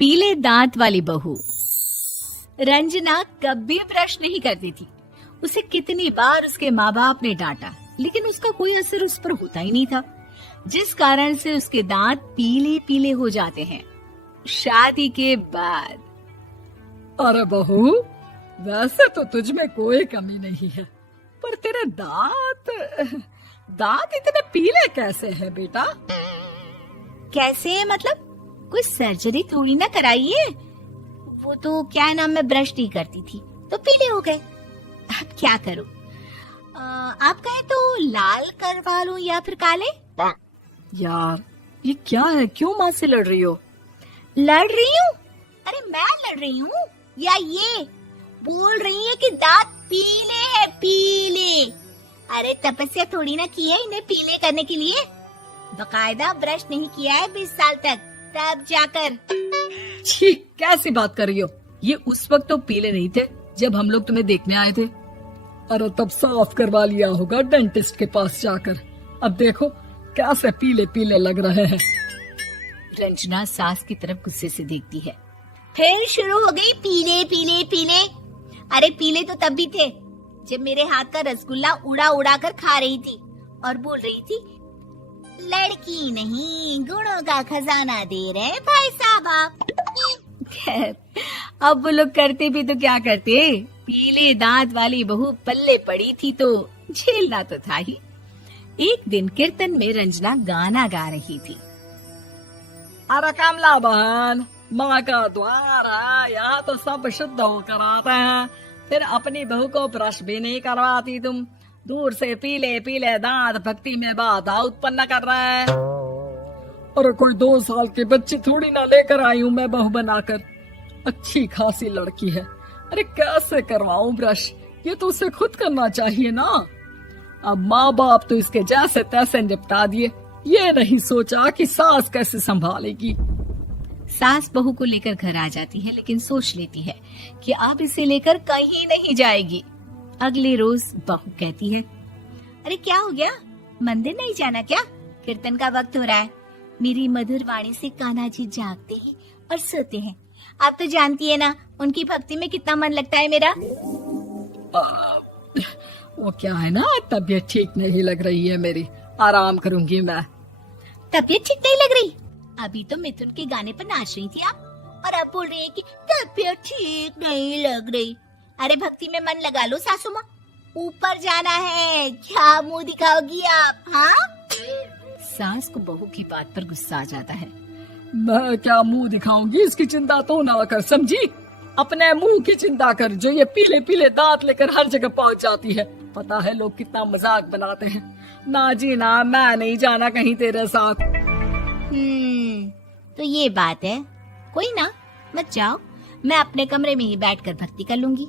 पीले दांत वाली बहू। रंजना कभी ब्रश नहीं करती थी। उसे कितनी बार उसके माँ बाप ने डांटा, लेकिन उसका कोई असर उस पर होता ही नहीं था, जिस कारण से उसके दांत पीले पीले हो जाते हैं। शादी के बाद। अरे बहू, वैसे तो तुझ में कोई कमी नहीं है, पर तेरे दांत इतने पीले कैसे हैं बेटा? कैसे मतलब? कोई सर्जरी थोड़ी ना कराई है। वो तो क्या नाम, मैं ब्रश नहीं करती थी तो पीले हो गए। अब क्या करूं? आप कहें तो लाल करवा लूं या फिर काले? यार ये क्या है, क्यों माँ से लड़ रही हो? लड़ रही हूँ? अरे मैं लड़ रही हूँ या ये बोल रही है कि दांत पीले हैं, पीले। अरे तपस्या थोड़ी ना की है इन्हें पीले करने के लिए। बकायदा ब्रश नहीं किया है 20 साल तक, तब जाकर। छी, कैसी बात कर रही हो? ये उस वक्त तो पीले नहीं थे जब हम लोग तुम्हें देखने आए थे। अरे तब साफ करवा लिया होगा डेंटिस्ट के पास जाकर। अब देखो कैसे पीले पीले लग रहे हैं। रंजना सास की तरफ गुस्से से देखती है। फिर शुरू हो गई पीले पीले पीले। अरे पीले तो तब भी थे जब मेरे हाथ का रसगुल्ला उड़ा उड़ा कर खा रही थी और बोल रही थी, लड़की नहीं गुणों का खजाना दे रहे भाई साहब आप। खैर, अब वो लोग करते भी तो क्या करते, पीले दांत वाली बहू पल्ले पड़ी थी तो झेलना तो था ही। एक दिन कीर्तन में रंजना गाना गा रही थी। अरे कमला बहन, माँ का द्वार है, यहाँ तो सब शुद्ध होकर आते हैं, फिर अपनी बहू को ब्रश भी नहीं करवाती तुम। दूर से पीले पीले दांत भक्ति में बाधा उत्पन्न कर रहे हैं। अरे कोई 2 साल के बच्चे थोड़ी ना लेकर आई हूँ मैं बहू बनाकर। अच्छी खासी लड़की है, अरे कैसे करवाऊं ब्रश? ये तो उसे खुद करना चाहिए ना। अब माँ बाप तो इसके जैसे तैसे निपटा दिए, ये नहीं सोचा कि सास कैसे संभालेगी। सास बहू को लेकर घर आ जाती है, लेकिन सोच लेती है कि अब इसे लेकर कहीं नहीं जाएगी। अगले रोज बहू कहती है, अरे क्या हो गया, मंदिर नहीं जाना क्या? कीर्तन का वक्त हो रहा है। मेरी मधुर वाणी से कान्हा जी जागते हैं और सोते हैं। आप तो जानती है ना उनकी भक्ति में कितना मन लगता है मेरा। वो क्या है ना, तबीयत ठीक नहीं लग रही है मेरी, आराम करूंगी मैं। तबीयत ठीक नहीं लग रही? अभी तो मिथुन के गाने पर नाच रही थी आप, और अब बोल रही है कि तबीयत ठीक नहीं लग रही। अरे भक्ति में मन लगा लो सासू माँ, ऊपर जाना है, क्या मुंह दिखाओगी आप? हाँ? सास को बहू की बात पर गुस्सा आ जाता है। मैं क्या मुंह दिखाऊंगी, इसकी चिंता तो ना कर, समझी? अपने मुंह की चिंता कर, जो ये पीले पीले दांत लेकर हर जगह पहुंच जाती है। पता है लोग कितना मजाक बनाते हैं। ना जी ना, मैं नहीं जाना कहीं तेरे साथ। तो ये बात है। कोई ना, मत जाओ, मैं अपने कमरे में ही बैठकर भक्ति कर लूंगी।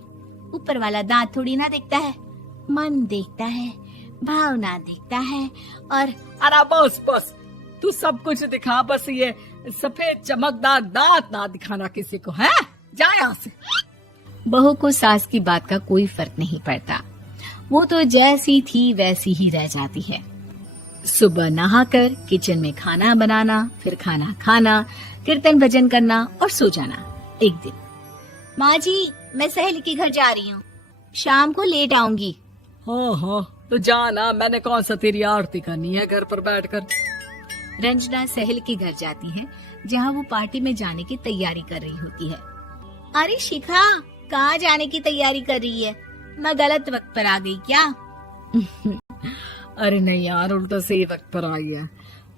ऊपर वाला दांत थोड़ी ना देखता है, मन देखता है, भावना देखता है। और अरे बस बस, तू सब कुछ दिखा, बस ये सफेद चमकदार दांत ना दिखाना किसी को, है? जा यहाँ से। बहू को सास की बात का कोई फर्क नहीं पड़ता, वो तो जैसी थी वैसी ही रह जाती है। सुबह नहाकर किचन में खाना बनाना, फिर खाना खाना, कीर्तन भजन करना और सो जाना। एक दिन, माँ जी मैं सहेली के घर जा रही हूँ, शाम को लेट आऊंगी। हाँ, तो जाना, मैंने कौन सा तेरी आरती करनी है घर पर बैठकर। रंजना सहेली के घर जाती है, जहाँ वो पार्टी में जाने की तैयारी कर रही होती है। अरे शिखा, कहाँ जाने की तैयारी कर रही है? मैं गलत वक्त पर आ गई क्या? अरे नहीं यार, उल्टा सही वक्त पर आई है।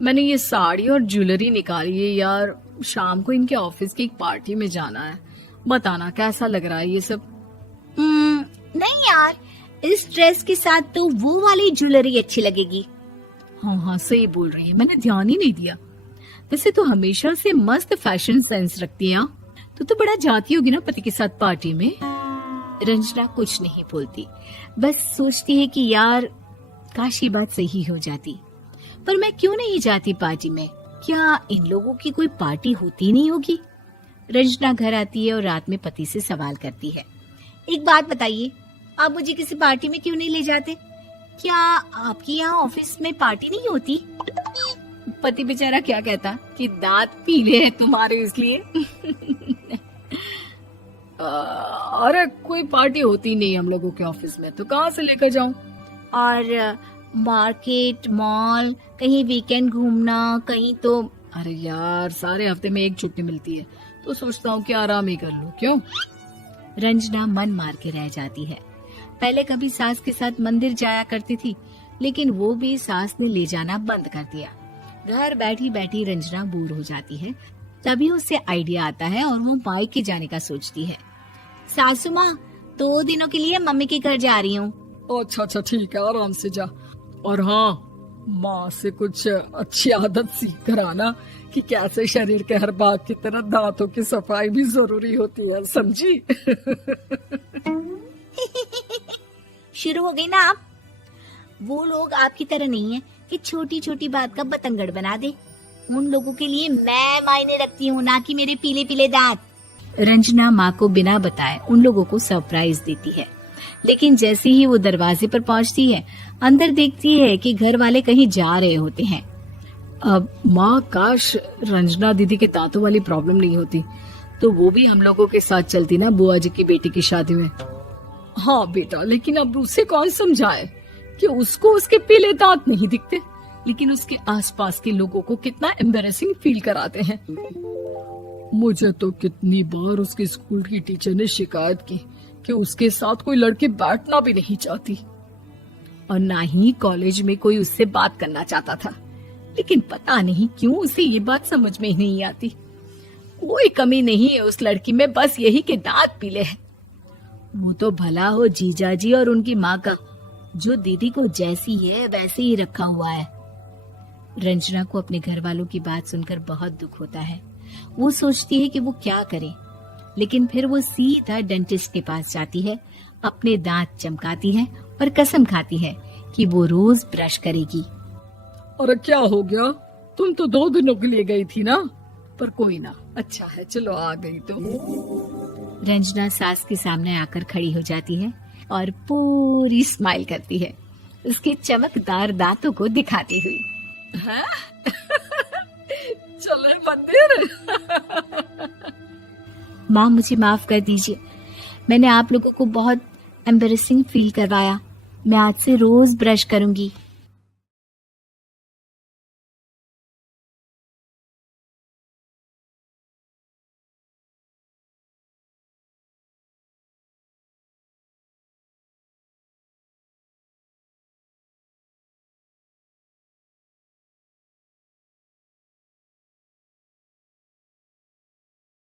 मैंने ये साड़ी और ज्वेलरी निकाली है यार, शाम को इनके ऑफिस की एक पार्टी में जाना है। बताना कैसा लग रहा है ये सब? नहीं यार, इस ड्रेस के साथ तो वो वाली ज्वेलरी अच्छी लगेगी। हाँ, सही बोल रही है, मैंने ध्यान ही नहीं दिया। वैसे तो हमेशा से मस्त फैशन सेंस रखती है। तो बड़ा जाती होगी ना पति के साथ पार्टी में। रंजना कुछ नहीं बोलती, बस सोचती है कि यार काश ये बात सही हो जाती, पर मैं क्यों नहीं जाती पार्टी में? क्या इन लोगों की कोई पार्टी होती नहीं होगी? रंजना घर आती है और रात में पति से सवाल करती है, एक बात बताइए, आप मुझे किसी पार्टी में क्यों नहीं ले जाते? क्या आपके यहाँ ऑफिस में पार्टी नहीं होती? पति बेचारा क्या कहता कि दांत पीले हैं तुम्हारे इसलिए। अरे कोई पार्टी होती नहीं हम लोगों के ऑफिस में, तो कहाँ से लेकर जाऊं? और मार्केट, मॉल, कहीं वीकेंड घूमना, कहीं तो। अरे यार सारे हफ्ते में एक छुट्टी मिलती है, तो सोचता हूँ कि आराम ही कर लूं। क्यों? रंजना मन मार के रह जाती है। पहले कभी सास के साथ मंदिर जाया करती थी, लेकिन वो भी सास ने ले जाना बंद कर दिया। घर बैठी बैठी रंजना बोर हो जाती है। तभी उसे आइडिया आता है और वो मायके जाने का सोचती है। सासू माँ, 2 दिनों के लिए मम्मी के घर जा रही हूँ। अच्छा अच्छा ठीक है, आराम से जा। और हाँ, माँ से कुछ अच्छी आदत सीख कर आना कि कैसे शरीर के हर भाग की तरह दांतों की सफाई भी जरूरी होती है, समझी? शुरू हो गई ना आप। वो लोग आपकी तरह नहीं है कि छोटी छोटी बात का बतंगड़ बना दे। उन लोगों के लिए मैं मायने रखती हूँ, ना कि मेरे पीले पीले दांत। रंजना माँ को बिना बताए उन लोगों को सरप्राइज देती है, लेकिन जैसे ही वो दरवाजे पर पहुंचती है, अंदर देखती है कि घर वाले कहीं जा रहे होते हैं। अब माँ, काश रंजना दीदी के दांतों वाली प्रॉब्लम नहीं होती, तो वो भी हम लोगों के साथ चलती ना बुआ जी की बेटी की शादी में। हाँ बेटा, लेकिन अब उसे कौन समझाए कि उसको उसके पीले दांत नहीं दिखते, लेकिन उसके आसपास के लोगों को कितना एम्बैरेसिंग फील कराते हैं। मुझे तो कितनी बार उसके स्कूल की टीचर ने शिकायत की कि उसके साथ कोई लड़की बैठना भी नहीं चाहती, और ना ही कॉलेज में कोई उससे बात करना चाहता था। लेकिन पता नहीं क्यों उसे ये बात समझ में ही नहीं आती। कोई कमी नहीं है उस लड़की में, बस यही कि दांत पीले हैं। वो तो भला हो जीजा जी और उनकी माँ का, जो दीदी को जैसी है वैसे ही रखा हुआ है। रंजना को अपने घर वालों की बात सुनकर बहुत दुख होता है। वो सोचती है कि वो क्या करे, लेकिन फिर वो सीधा डेंटिस्ट के पास जाती है, अपने दांत चमकाती है और कसम खाती है कि वो रोज ब्रश करेगी। अरे क्या हो गया? तुम तो 2 दिनों के लिए गई थी ना। पर कोई ना, अच्छा है, चलो आ गई तो। रंजना सास के सामने आकर खड़ी हो जाती है और पूरी स्माइल करती है, उसके चमकदार दांतों को दिखाती हुई। हैं? चले मंदिर। माँ, मुझे माफ कर दीजिए, मैंने आप लोगों को बहुत एम्बैरेसिंग फील करवाया। मैं आज से रोज ब्रश करूंगी।